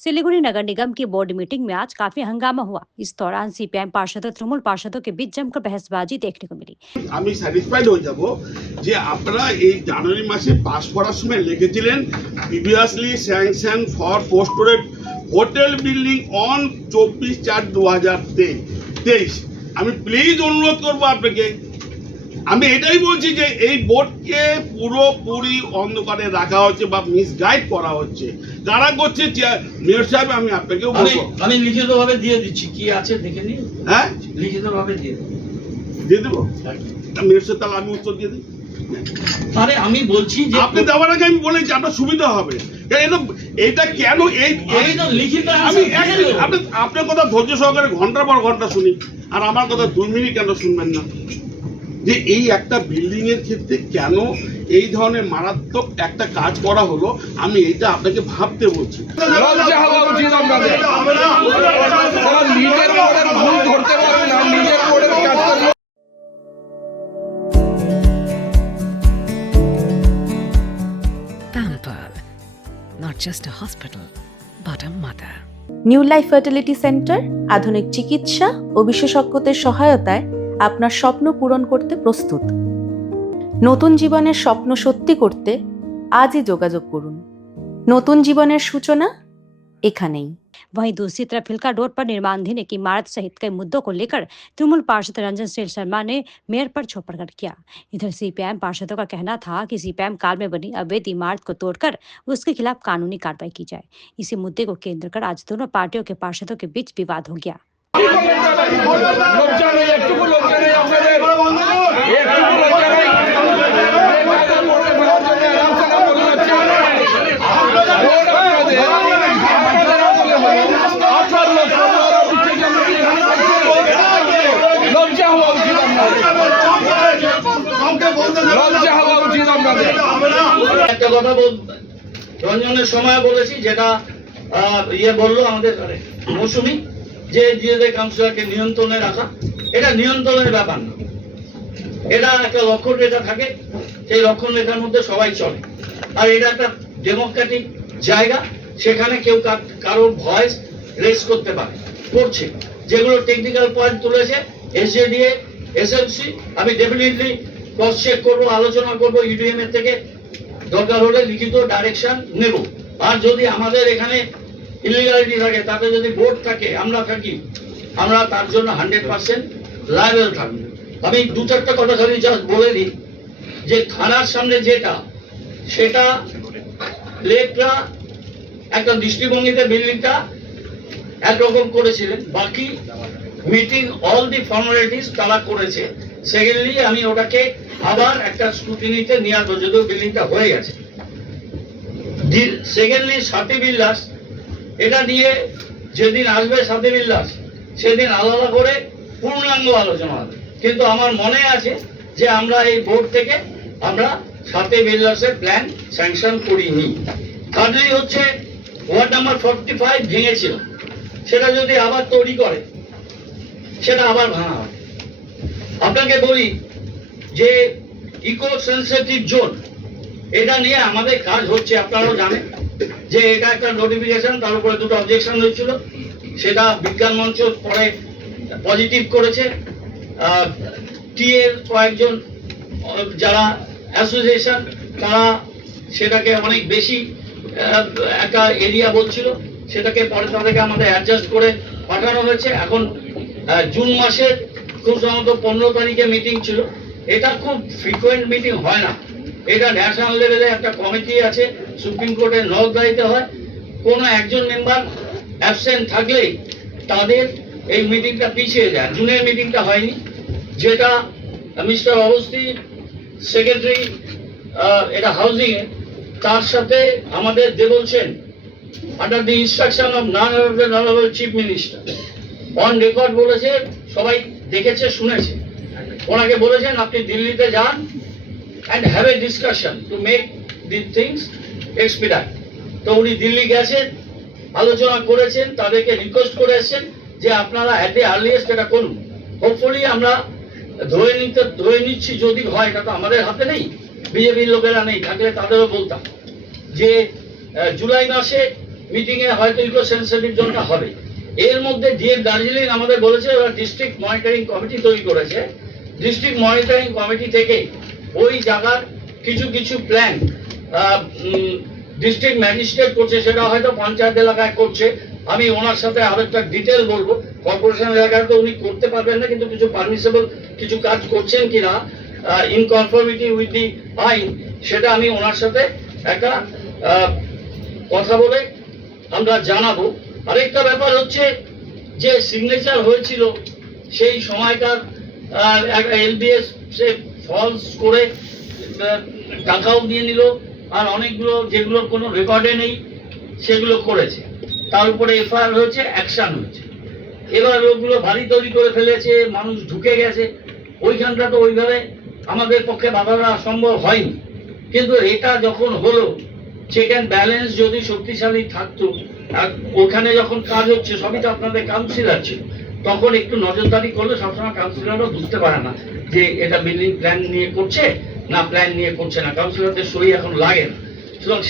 सिलीगुड़ी नगर निगम की board meeting में आज काफी हंगामा हुआ। इस दौरान सीपीएम पार्षद और तृणमूल पार्षदों के बीच जमकर बहसबाजी देखने को मिली। আমি স্যাটিসফাইড হয়ে যাব যে আপনারা এই জানুয়ারি মাসে পাস করার সময় লিখেছিলেন previously sanction for posted hotel building on 24/4/2023। আমি প্লিজ অনুরোধ করব আপনাকে, আমি এটাই বলছি যে এই বোর্ডকে পুরোপুরি অন্ধকারে রাখা হচ্ছে বা মিসগাইড করা হচ্ছে। কারা করছে মেয়র সাহেব, আমি আপনাকেও বলবো, আমি লিখিতভাবে দিয়ে দিচ্ছি, কি আছে দেখে নিন। হ্যাঁ লিখিতভাবে দিয়ে দেবো মেয়র সাহেব, তাহলে আমি উত্তর দিয়ে দিই। আরে আমি বলছি যে আপনি দেওয়ার আগে আমি বলেছি আপনার সুবিধা হবে। এটা কেন এই লিখিত আমি আপনার কথা ধৈর্য সহকারে ঘন্টার পর ঘন্টা শুনি, আর আমার কথা 2 মিনিট কেন শুনবেন না? যে এই একটা বিল্ডিং এর ক্ষেত্রে কেন এই ধরনের মারাত্মক একটা কাজ করা হলো, আমি এটা আপনাকে ভাবতে বলছি। লজ্জা হওয়া উচিত আপনাদের। যারা নিজের বোর্ডের ভুল ধরতে পারে না, নিজের বোর্ডের কাজ করলে। Pampered, not just a hospital, but a mother. New life fertility centre আধুনিক চিকিৎসা ও বিশেষজ্ঞদের সহায়তায় আপনার স্বপ্ন পূরণ করতে প্রস্তুত। নতুন জীবনের স্বপ্ন সত্যি করতে আজই যোগাযোগ করুন। নতুন জীবনের সূচনা এখানেই। वहीं दूसरी तरफ हिलका रोड पर निर्माणाधीन एक इमारत सहित कई मुद्दों को लेकर तृणमूल पार्षद रंजन सेठ शर्मा ने मेयर पर चौपड़गढ़ किया। इधर सीपीएम पार्षदों का कहना था कि सीपीएम काल में बनी अवैध इमारत को तोड़कर उसके खिलाफ कानूनी कार्रवाई की जाए। इसी मुद्दे को केंद्र कर आज दोनों पार्टियों के पार्षदों के बीच विवाद हो गया। একটা কথা রঞ্জনের সময় বলেছি, যেটা বললো আমাদের মৌসুমী, যে নিজেদের কাউন্সিলরকে নিয়ন্ত্রণে রাখা, এটা নিয়ন্ত্রণের ব্যাপার না, এটা একটা লক্ষ্য রেখা থাকে, সেই লক্ষ্য রেখার মধ্যে সবাই চলে। আর এটা একটা ডেমোক্রেটিক জায়গা, সেখানে কেউ কারোর ভয়েস রেজ করতে পারে, করছে। যেগুলো টেকনিক্যাল পয়েন্ট তুলেছে এসজেডিএ, এসএমসি, আমি ডেফিনেটলি ক্রস চেক করবো, আলোচনা করবো, ইউডিএম এর থেকে দরকার হলে লিখিত ডাইরেকশন নেব। আর যদি আমাদের এখানে ইলিগালিটি থাকে, তাতে যদি বোর্ড থাকে, আমরা থাকি, আমরা তার জন্য 100% লায়াবল থাকবো। আমি 2-4টা কথা খালি জাস্ট বলে দিই যে থানার সামনে যেটা, সেটা লেকরা একটা দৃষ্টিভঙ্গিতে বিল্ডিংটা একরকম করেছিলেন, বাকি মিটিং অল দি ফর্মালিটিস তারা করেছে। সেকেন্ডলি আমি ওটাকে আবার একটা স্ক্রুটিনিতে নিয়ে আসবো, যদিও বিল্ডিংটা হয়ে গেছে। সেকেন্ডলি সাথী বিল্লাস, এটা নিয়ে যেদিন আসবে সাথী বিল্লাস, সেদিন আলাদা করে পূর্ণাঙ্গ আলোচনা হবে। কিন্তু আমার মনে আছে যে আমরা এই বোর্ড থেকে আমরা সাথী বিল্লাসের প্ল্যান স্যাংশন করিনি। থার্ডলি হচ্ছে ওয়ার্ড নাম্বার 45 ভেঙেছিল, সেটা যদি আবার তৈরি করে, সেটা আবার ভাঙা হয়। আপনাকে বলি যে ইকো সেন্সিটিভ জোন, এটা নিয়ে আমাদের কাজ হচ্ছে, আপনারাও জানেন যে এটা একটা নোটিফিকেশন, তার উপরে 2টো অবজেকশন হয়েছিল, সেটা বিজ্ঞান মঞ্চ পরে পজিটিভ করেছে। টি এর কয়েকজন যারা অ্যাসোসিয়েশন, তারা সেটাকে অনেক বেশি একটা এরিয়া বলছিল, সেটাকে পরে তাদেরকে আমাদের অ্যাডজাস্ট করে পাঠানো হয়েছে। এখন জুন মাসের খুব সম্ভবত 15 তারিখে মিটিং ছিল। এটা খুব ফ্রিকোয়েন্ট মিটিং হয় না, এটা ন্যাশনাল লেভেলে একটা কমিটি আছে, সুপ্রিম কোর্টের নজরদারিতে হয়। কোনো একজন মেম্বার অ্যাবসেন্ট থাকলেই তাদের এই মিটিংটা পিছিয়ে যায়। জুনের মিটিংটা হয়নি, যেটা মিস্টার অবস্থি সেক্রেটারি এটা হাউজিং এ, তার সাথে আমাদের দেবল Sen under the instruction of non chief minister on record বলেছে, সবাই দেখেছে শুনেছে, ওনাকে বলেছেন আপনি দিল্লিতে যান and have a discussion to make these things expedite. তো উনি দিল্লি গেছেন, আলোচনা করেছেন, তাদেরকে রিকোয়েস্ট করে এসেছেন যে আপনারা at the earliest এটা করুন। হোপফুলি আমরা ধরে নিচ্ছি, যদি হয়, এটা তো আমাদের হাতে নেই, বিজেপির লোকেরা নেই, থাকলে তাদেরও বলতাম যে জুলাই মাসে মিটিংয়ে হয়তো ইকো সেন্সিটিভ জোনটা হবে। এর মধ্যে ডিএফ দার্জিলিং আমাদের বলেছে ওরা ডিস্ট্রিক্ট মনিটরিং কমিটি তৈরি করেছে। ডিস্ট্রিক্ট মনিটরিং কমিটি থেকে ওই জায়গার কিছু কিছু প্ল্যান ডিস্ট্রিক্ট ম্যাজিস্ট্রেট করছে, সেটা হয়তো পঞ্চায়েত এলাকায় করছে। আমি ওনার সাথে আরো একটা ডিটেল বলবো, কর্পোরেশন এলাকায় তো উনি করতে পারবেন না, কিন্তু কিছু পারমিসেবল কিছু কাজ করছেন কিনা ইন কনফর্মিটি উইথ দি আইন, সেটা আমি ওনার সাথে একটা কথা বলে আমরা জানাবো। আরেকটা ব্যাপার হচ্ছে যে সিগনেচার হয়েছিল সেই সময়কার এলবিএস সে ফলস করে টাকাও দিয়ে নিল, আর অনেকগুলো যেগুলোর কোনো রেকর্ডে নেই সেগুলো করেছে। তার উপরে এফআইআর হয়েছে, অ্যাকশন হয়েছে। এবার ওগুলো ভারী তৈরি করে ফেলেছে, মানুষ ঢুকে গেছে ওইখানটা, তো ওইভাবে আমাদের পক্ষে বাধা দেওয়া সম্ভব হয়নি। কিন্তু এটা যখন হলো, চেক অ্যান্ড ব্যালেন্স যদি শক্তিশালী থাকতো, আর ওখানে যখন কাজ হচ্ছে সবই তো আপনাদের কাউন্সিলর ছিল, তখন একটু নজরদারি করলে সবসময় কাউন্সিলরও বুঝতে পারে না যে এটা বিল্ডিং প্ল্যান নিয়ে করছে না প্ল্যান নিয়ে করছে না, কাউন্সিলরদের সই এখন লাগে না। সুতরাং